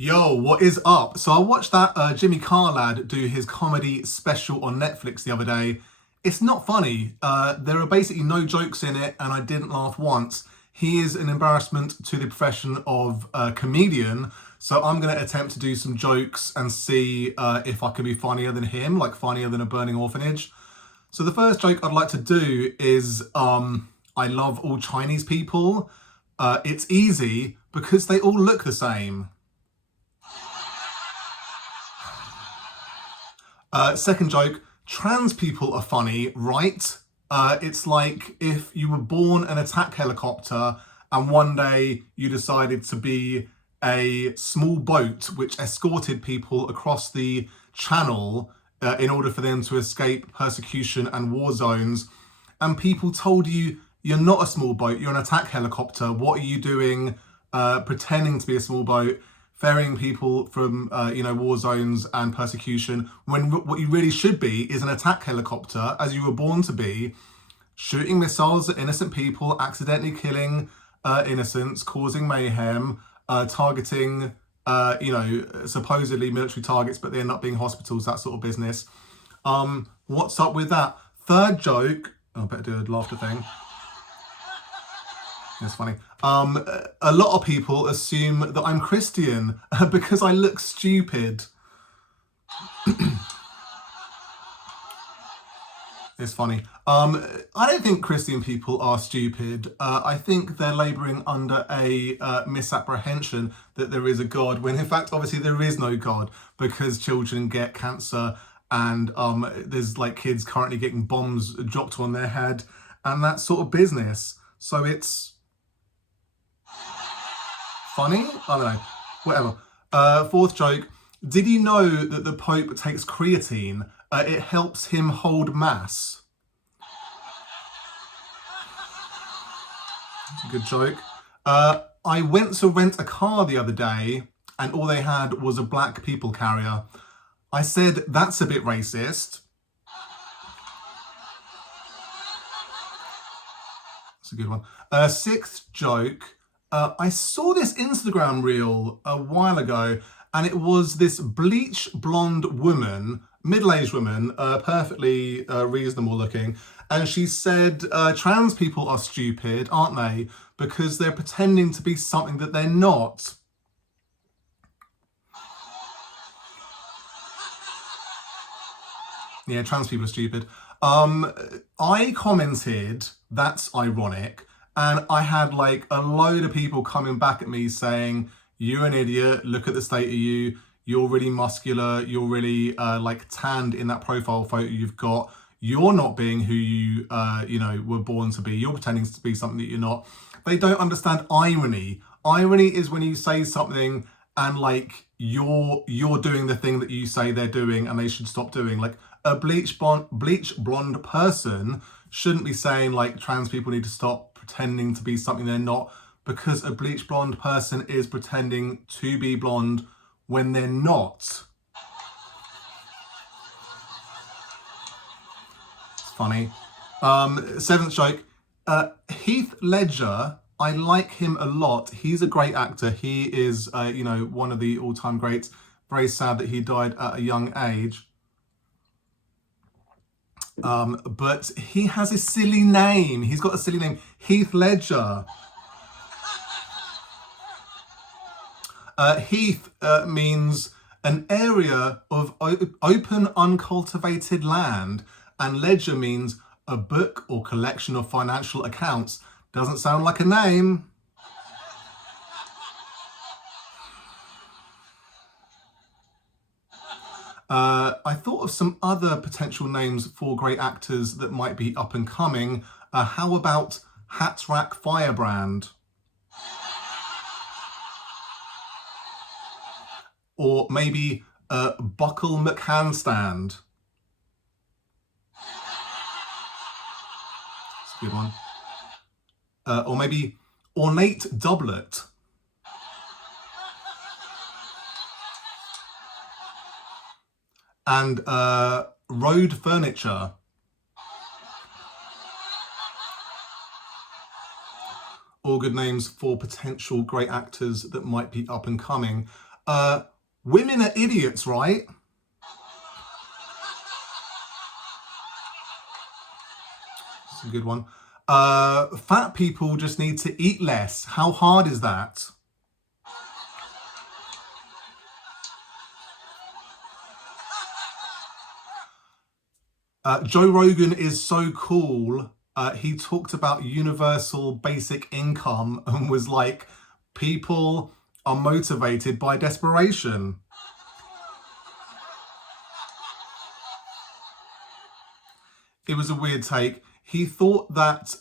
Yo, what is up? So I watched that Jimmy Carr lad do his comedy special on Netflix the other day. It's not funny. There are basically no jokes in it, and I didn't laugh once. He is an embarrassment to the profession of comedian. So I'm going to attempt to do some jokes and see if I can be funnier than him, like funnier than a burning orphanage. So the first joke I'd like to do is I love all Chinese people. It's easy because they all look the same. Second joke, trans people are funny, right? It's like if you were born an attack helicopter and one day you decided to be a small boat which escorted people across the channel in order for them to escape persecution and war zones. And people told you, you're not a small boat, you're an attack helicopter. What are you doing pretending to be a small boat? Ferrying people from war zones and persecution, when what you really should be is an attack helicopter, as you were born to be, shooting missiles at innocent people, accidentally killing innocents, causing mayhem, targeting supposedly military targets, but they end up being hospitals, that sort of business. What's up with that? Third joke, I better do a laughter thing. It's funny. A lot of people assume that I'm Christian because I look stupid. It's funny. I don't think Christian people are stupid. I think they're labouring under a misapprehension that there is a God, when in fact, obviously, there is no God, because children get cancer and there's like kids currently getting bombs dropped on their head and that sort of business. So it's funny? I don't know. Whatever. Fourth joke. Did you know that the Pope takes creatine? It helps him hold mass. That's a good joke. I went to rent a car the other day and all they had was a black people carrier. I said, that's a bit racist. That's a good one. Sixth joke. I saw this Instagram reel a while ago, and it was this bleach blonde woman, middle-aged woman, perfectly reasonable looking, and she said, trans people are stupid, aren't they? Because they're pretending to be something that they're not. Yeah, trans people are stupid. I commented, that's ironic, and I had like a load of people coming back at me saying, you're an idiot, look at the state of you, you're really muscular, you're really like tanned in that profile photo you've got, you're not being who you were born to be, you're pretending to be something that you're not. They don't understand irony. Irony is when you say something and like you're doing the thing that you say they're doing and they should stop doing. Like a bleach blonde person shouldn't be saying like trans people need to stop pretending to be something they're not, because a bleach blonde person is pretending to be blonde when they're not. It's funny. Seventh joke. Heath Ledger, I like him a lot. He's a great actor. He is, one of the all-time greats. Very sad that he died at a young age. But he has a silly name. He's got a silly name, Heath Ledger. Heath means an area of open, uncultivated land, and ledger means a book or collection of financial accounts. Doesn't sound like a name. I thought of some other potential names for great actors that might be up and coming. How about Hatrack Firebrand? Or maybe Buckle McHandstand. That's a good one. Or maybe Ornate Doublet. And Road Furniture. All good names for potential great actors that might be up and coming. Women are idiots, right? It's a good one. Fat people just need to eat less. How hard is that? Joe Rogan is so cool. He talked about universal basic income and was like, people are motivated by desperation. It was a weird take. He thought that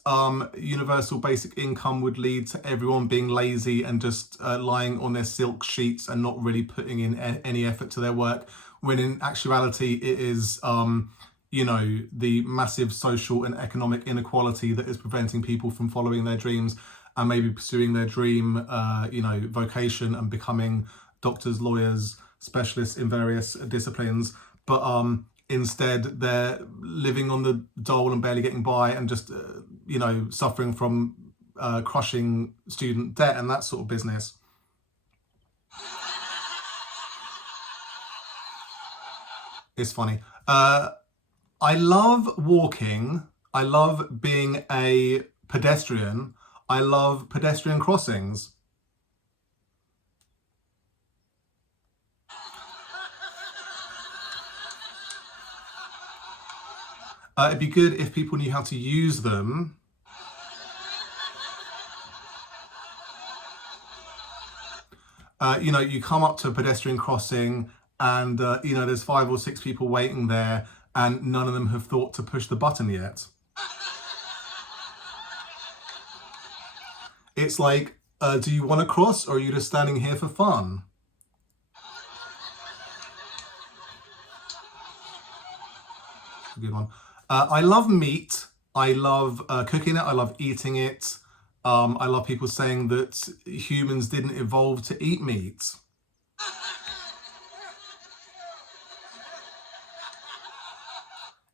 universal basic income would lead to everyone being lazy and just lying on their silk sheets and not really putting in any effort to their work, when in actuality it is, the massive social and economic inequality that is preventing people from following their dreams and maybe pursuing their dream, vocation and becoming doctors, lawyers, specialists in various disciplines. But instead, they're living on the dole and barely getting by and just, suffering from crushing student debt and that sort of business. It's funny. I love walking. I love being a pedestrian. I love pedestrian crossings. It'd be good if people knew how to use them. You come up to a pedestrian crossing and, there's 5 or 6 people waiting there and none of them have thought to push the button yet. It's like, do you want to cross or are you just standing here for fun? Good one. I love meat. I love cooking it. I love eating it. I love people saying that humans didn't evolve to eat meat.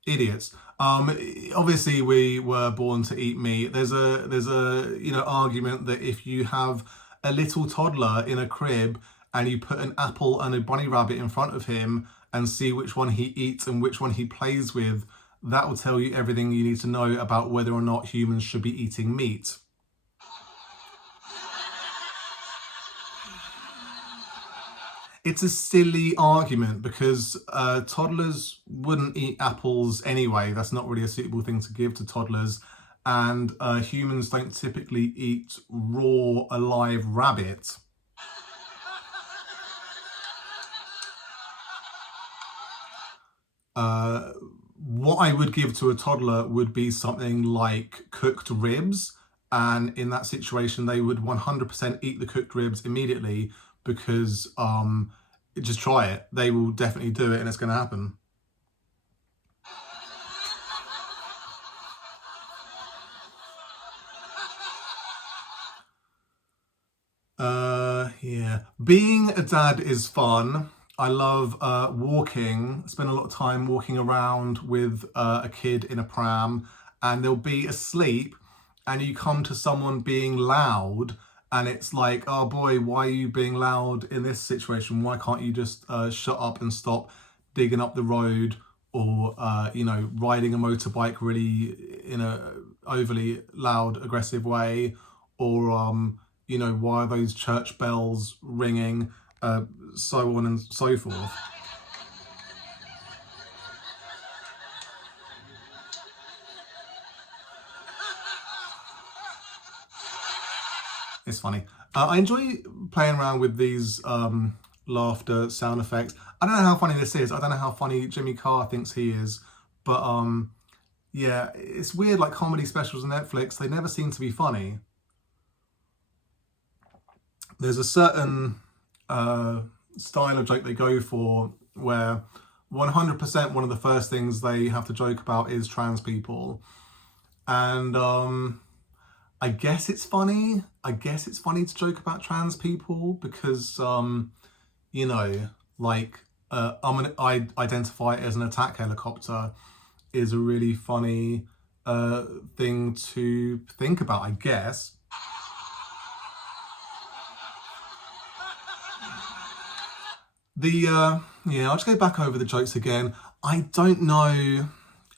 Idiots. Obviously we were born to eat meat. There's a argument that if you have a little toddler in a crib and you put an apple and a bunny rabbit in front of him and see which one he eats and which one he plays with, that will tell you everything you need to know about whether or not humans should be eating meat. It's a silly argument because toddlers wouldn't eat apples anyway. That's not really a suitable thing to give to toddlers. And humans don't typically eat raw, alive rabbit. What I would give to a toddler would be something like cooked ribs. And in that situation, they would 100% eat the cooked ribs immediately because just try it. They will definitely do it and it's going to happen. Yeah. Being a dad is fun. I love walking. Spend a lot of time walking around with a kid in a pram and they'll be asleep and you come to someone being loud and it's like, oh boy, why are you being loud in this situation? Why can't you just shut up and stop digging up the road or, riding a motorbike really in a overly loud, aggressive way? Or, why are those church bells ringing? So on and so forth. It's funny. I enjoy playing around with these laughter sound effects. I don't know how funny this is. I don't know how funny Jimmy Carr thinks he is. But yeah, it's weird, like comedy specials on Netflix, they never seem to be funny. There's a certain style of joke they go for where 100% one of the first things they have to joke about is trans people. And I guess it's funny. I guess it's funny to joke about trans people because, I identify as an attack helicopter is a really funny thing to think about, I guess. The yeah, I'll just go back over the jokes again. I don't know.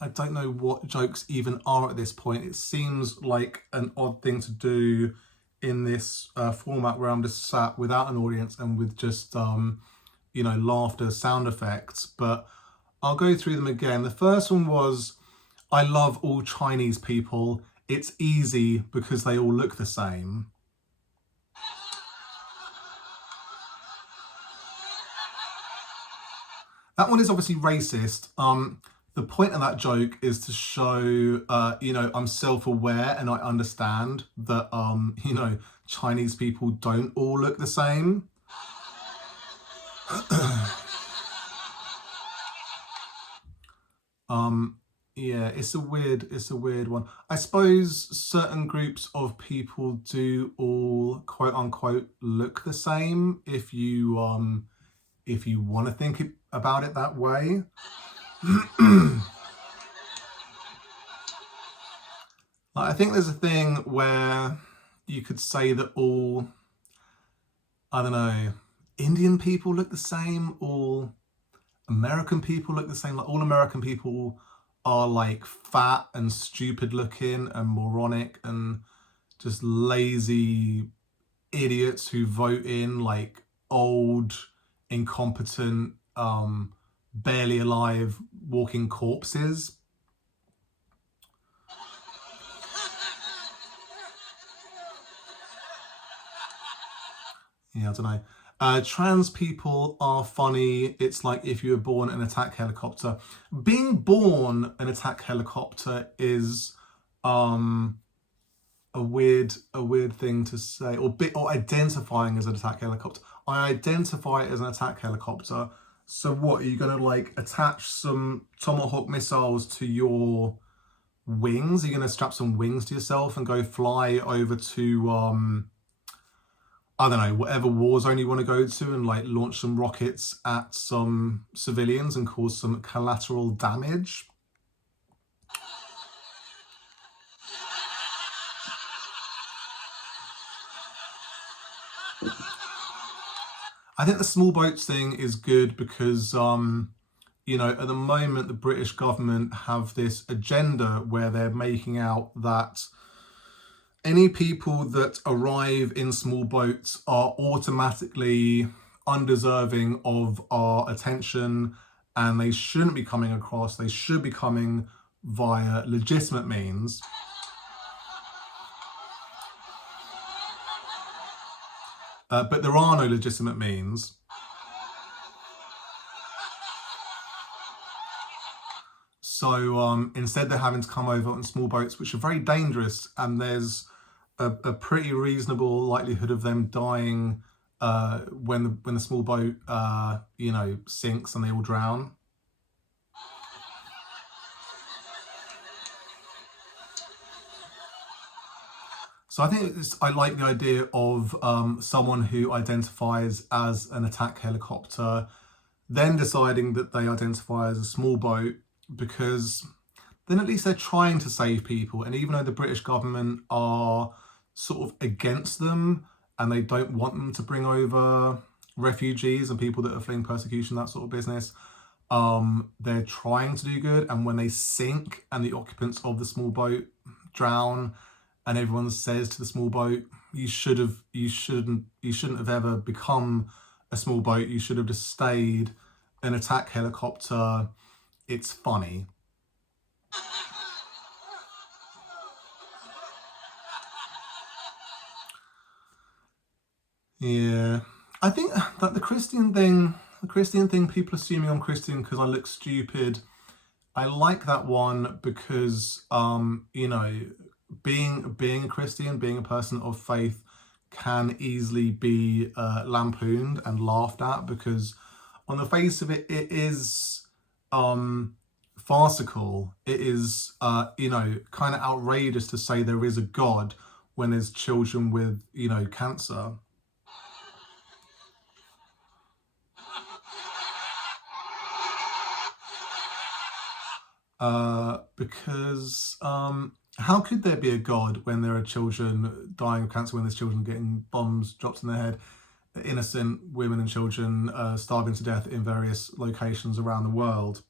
I don't know what jokes even are at this point. It seems like an odd thing to do in this format where I'm just sat without an audience and with just laughter sound effects. But I'll go through them again. The first one was, I love all Chinese people. It's easy because they all look the same. That one is obviously racist. The point of that joke is to show, I'm self-aware and I understand that, Chinese people don't all look the same. Yeah, it's a weird one. I suppose certain groups of people do all quote unquote look the same if you want to think about it that way. Like, I think there's a thing where you could say that all, I don't know, Indian people look the same, all American people look the same. Like, all American people are like fat and stupid looking and moronic and just lazy idiots who vote in like old, incompetent, barely alive walking corpses. Yeah, I don't know. Trans people are funny. It's like if you were born an attack helicopter. Being born an attack helicopter is um a weird thing to say, or identifying as an attack helicopter. I identify as an attack helicopter. So what, are you gonna like attach some Tomahawk missiles to your wings? Are you gonna strap some wings to yourself and go fly over to I don't know, whatever war zone you want to go to and like launch some rockets at some civilians and cause some collateral damage? I think the small boats thing is good because, at the moment, the British government have this agenda where they're making out that any people that arrive in small boats are automatically undeserving of our attention and they shouldn't be coming across. They should be coming via legitimate means. But there are no legitimate means. So instead, they're having to come over on small boats, which are very dangerous, and there's a pretty reasonable likelihood of them dying when the small boat sinks and they all drown. So I think I like the idea of someone who identifies as an attack helicopter, then deciding that they identify as a small boat, because then at least they're trying to save people. And even though the British government are sort of against them and they don't want them to bring over refugees and people that are fleeing persecution, that sort of business, they're trying to do good. And when they sink and the occupants of the small boat drown, and everyone says to the small boat, you shouldn't have ever become a small boat. You should have just stayed an attack helicopter. It's funny. Yeah, I think that the Christian thing, people assuming I'm Christian because I look stupid. I like that one because, being a Christian, being a person of faith, can easily be lampooned and laughed at because, on the face of it, it is farcical. It is, kind of outrageous to say there is a God when there's children with, cancer. Because how could there be a God when there are children dying of cancer, when there's children getting bombs dropped in their head? innocent women and children starving to death in various locations around the world.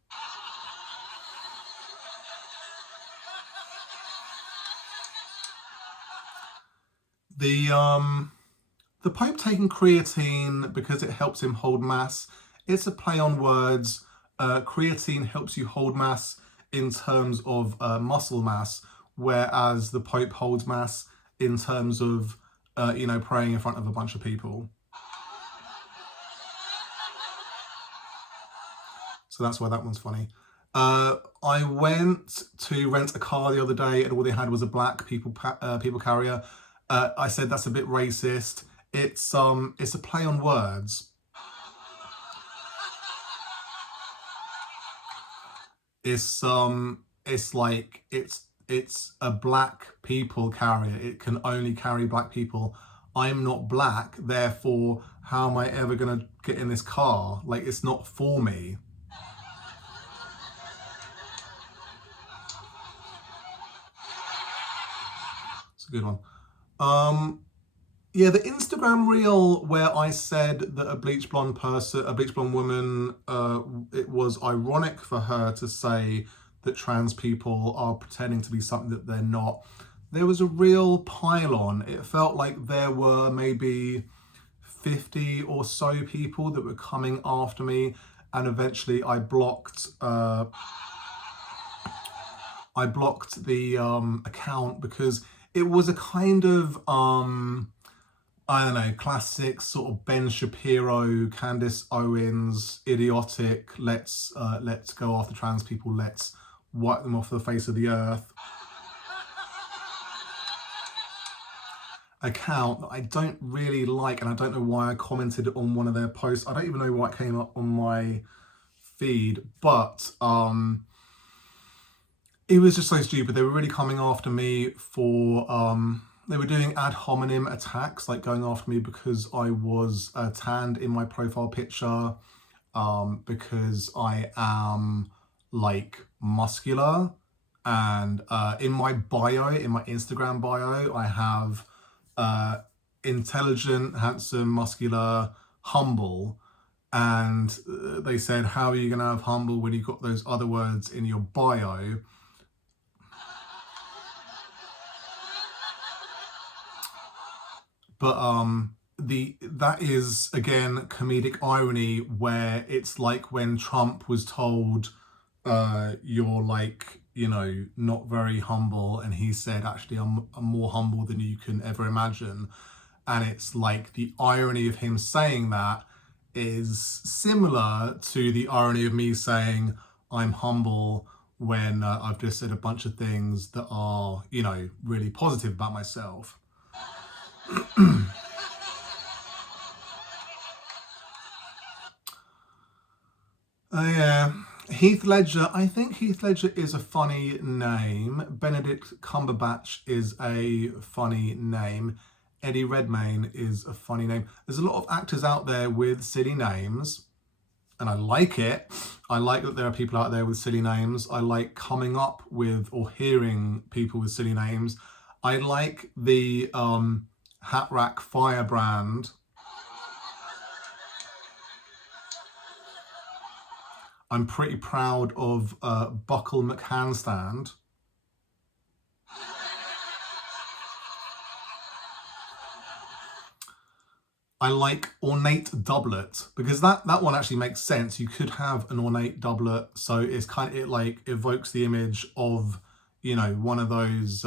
The Pope taking creatine because it helps him hold mass. It's a play on words. Creatine helps you hold mass in terms of muscle mass, whereas the Pope holds mass in terms of, praying in front of a bunch of people. So that's why that one's funny. I went to rent a car the other day, and all they had was a black people carrier. I said that's a bit racist. It's a play on words. It's a black people carrier. It can only carry black people. I'm not black, therefore, how am I ever gonna get in this car? Like, it's not for me. It's a good one. Yeah, the Instagram reel where I said that a bleach blonde woman, it was ironic for her to say that trans people are pretending to be something that they're not. There was a real pile-on. It felt like there were maybe 50 or so people that were coming after me, and eventually I blocked the account because it was a kind of I don't know, classic sort of Ben Shapiro, Candace Owens, idiotic, let's go after trans people, let's wipe them off the face of the earth account that I don't really like, and I don't know why I commented on one of their posts. I don't even know why it came up on my feed, but it was just so stupid. They were really coming after me for they were doing ad hominem attacks, like going after me because I was tanned in my profile picture, because I am like muscular, and in my bio, in my Instagram bio, I have intelligent, handsome, muscular, humble. And they said, how are you going to have humble when you've got those other words in your bio? But that is again comedic irony, where it's like when Trump was told you're like, not very humble, and he said, actually, I'm more humble than you can ever imagine. And it's like the irony of him saying that is similar to the irony of me saying I'm humble when I've just said a bunch of things that are, really positive about myself. Yeah. Heath Ledger. I think Heath Ledger is a funny name. Benedict Cumberbatch is a funny name. Eddie Redmayne is a funny name. There's a lot of actors out there with silly names, and I like it. I like that there are people out there with silly names. I like coming up with or hearing people with silly names. I like the Hat Rack Firebrand. I'm pretty proud of Buckle McHandstand. I like Ornate Doublet, because that one actually makes sense. You could have an ornate doublet, so it's it like evokes the image of, one of those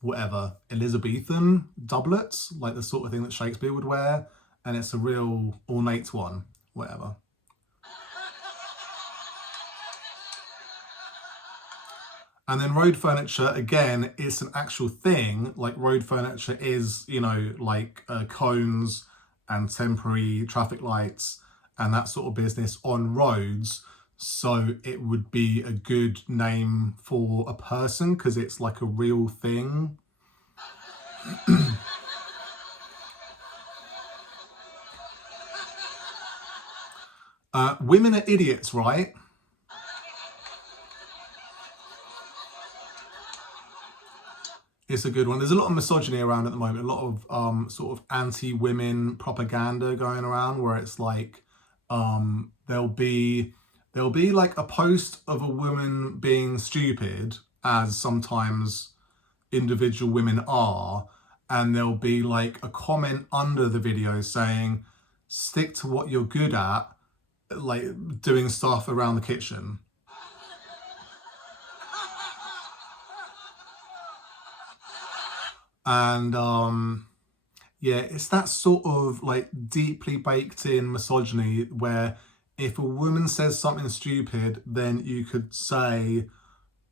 whatever, Elizabethan doublets, like the sort of thing that Shakespeare would wear, and it's a real ornate one, whatever. And then road furniture, again, it's an actual thing. Like, road furniture is, like cones and temporary traffic lights and that sort of business on roads. So it would be a good name for a person because it's like a real thing. Women are idiots, right? It's a good one. There's a lot of misogyny around at the moment, a lot of sort of anti-women propaganda going around where it's like there'll be like a post of a woman being stupid, as sometimes individual women are, and there'll be like a comment under the video saying, stick to what you're good at, like doing stuff around the kitchen. And yeah, it's that sort of like deeply baked in misogyny where if a woman says something stupid, then you could say,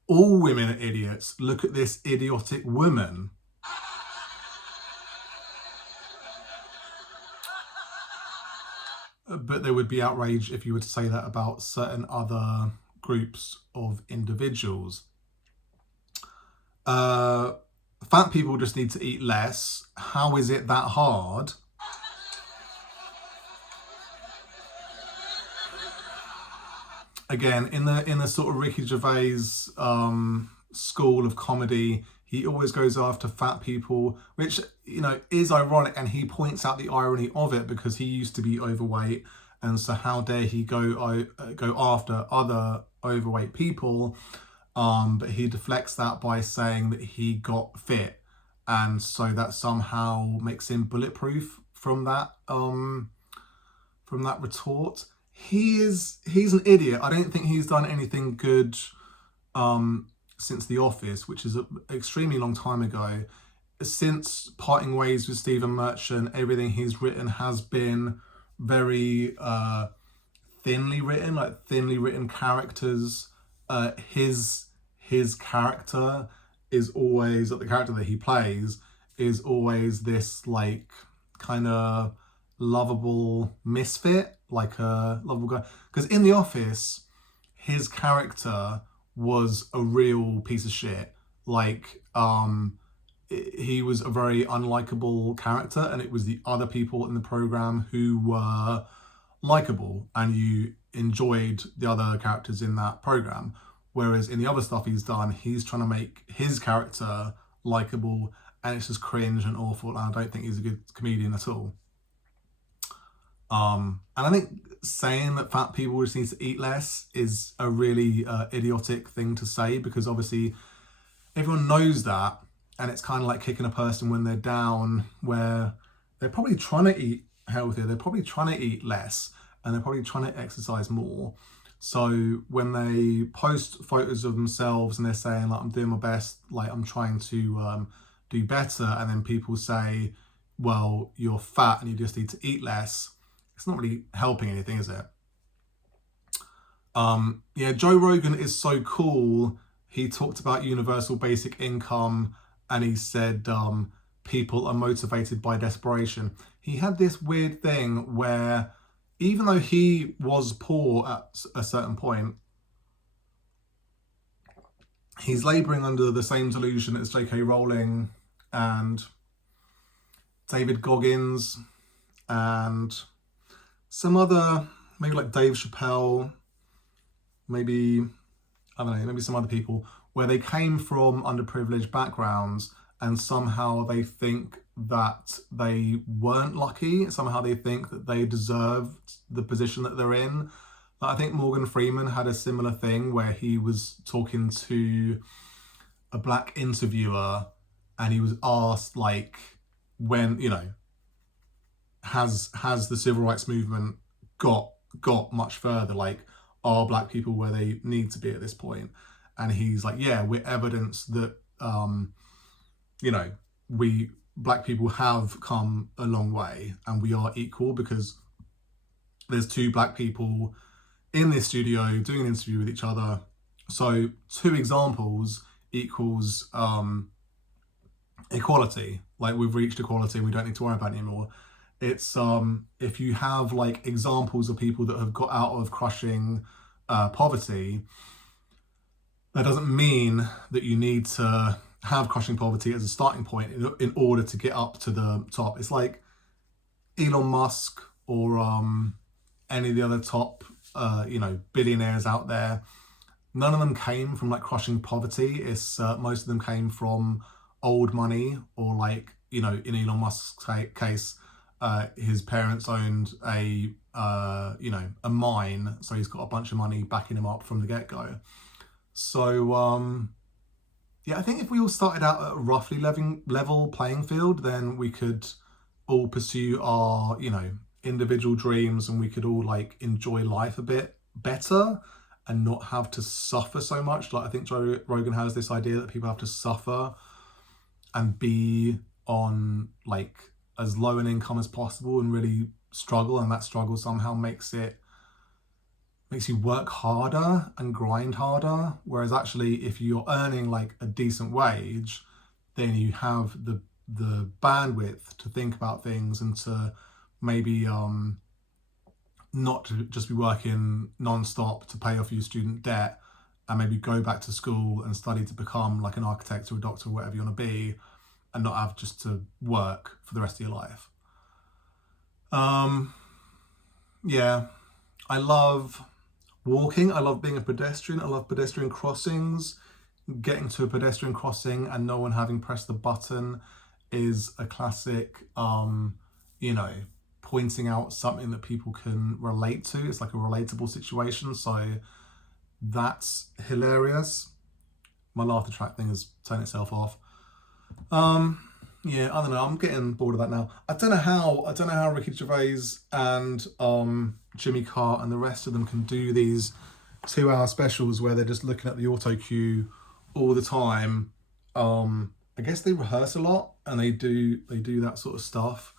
all women are idiots. Look at this idiotic woman. But there would be outrage if you were to say that about certain other groups of individuals. Fat people just need to eat less. How is it that hard? Again, in the sort of Ricky Gervais school of comedy, he always goes after fat people, which, you know, is ironic, and he points out the irony of it because he used to be overweight, and so how dare he go after other overweight people? But he deflects that by saying that he got fit, and so that somehow makes him bulletproof from that retort. He's an idiot. I don't think he's done anything good since The Office, which is an extremely long time ago. Since parting ways with Stephen Merchant, everything he's written has been very thinly written, like thinly written characters. His character is always, like the character that he plays is always this like kind of lovable misfit, like a lovable guy. Because in The Office, his character was a real piece of shit. Like he was a very unlikable character, and it was the other people in the program who were likable, and you enjoyed the other characters in that program. Whereas in the other stuff he's done, he's trying to make his character likable, and it's just cringe and awful, and I don't think he's a good comedian at all. And I think saying that fat people just need to eat less is a really idiotic thing to say, because obviously everyone knows that, and it's kind of like kicking a person when they're down, where they're probably trying to eat healthier, they're probably trying to eat less, and they're probably trying to exercise more. So when they post photos of themselves and they're saying like, I'm doing my best, like I'm trying to do better, and then people say, well, you're fat and you just need to eat less, it's not really helping anything, is it? Yeah, Joe Rogan is so cool. He talked about universal basic income, and he said people are motivated by desperation. He had this weird thing where even though he was poor at a certain point, he's labouring under the same delusion as J.K. Rowling and David Goggins and some other, maybe like Dave Chappelle, maybe, I don't know, maybe some other people, where they came from underprivileged backgrounds and somehow they think that they weren't lucky, somehow they think that they deserved the position that they're in. I think Morgan Freeman had a similar thing where he was talking to a black interviewer and he was asked, like, when, you know, has the civil rights movement got much further? Like, are black people where they need to be at this point? And he's like, yeah, we're evidence that you know, black people have come a long way and we are equal, because there's two black people in this studio doing an interview with each other. So 2 examples equals equality. Like, we've reached equality and we don't need to worry about it anymore. It's if you have like examples of people that have got out of crushing poverty, that doesn't mean that you need to have crushing poverty as a starting point in order to get up to the top. It's like Elon Musk or any of the other top you know, billionaires out there. None of them came from like crushing poverty. It's most of them came from old money, or like, you know, in Elon Musk's case, his parents owned a a mine, so he's got a bunch of money backing him up from the get-go. So yeah, I think if we all started out at a roughly level playing field, then we could all pursue our, you know, individual dreams, and we could all like enjoy life a bit better and not have to suffer so much. Like, I think Joe Rogan has this idea that people have to suffer and be on like as low an income as possible and really struggle, and that struggle somehow makes you work harder and grind harder. Whereas actually, if you're earning like a decent wage, then you have the bandwidth to think about things and to maybe not to just be working non-stop to pay off your student debt, and maybe go back to school and study to become like an architect or a doctor or whatever you want to be, and not have just to work for the rest of your life. Yeah, I love walking. I love being a pedestrian. I love pedestrian crossings. Getting to a pedestrian crossing and no one having pressed the button is a classic, you know, pointing out something that people can relate to. It's like a relatable situation. So that's hilarious. My laughter track thing has turned itself off. Yeah, I don't know. I'm getting bored of that now. I don't know how Ricky Gervais and Jimmy Carr and the rest of them can do these 2-hour specials where they're just looking at the auto cue all the time. I guess they rehearse a lot and they do that sort of stuff.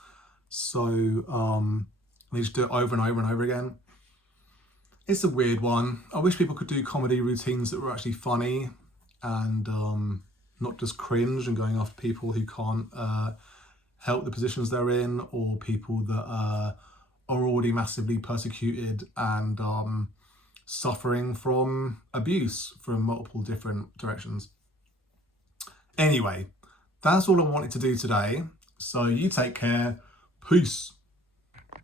So they just do it over and over and over again. It's a weird one. I wish people could do comedy routines that were actually funny and not just cringe and going after people who can't help the positions they're in, or people that are already massively persecuted and suffering from abuse from multiple different directions. Anyway, that's all I wanted to do today. So you take care. Peace.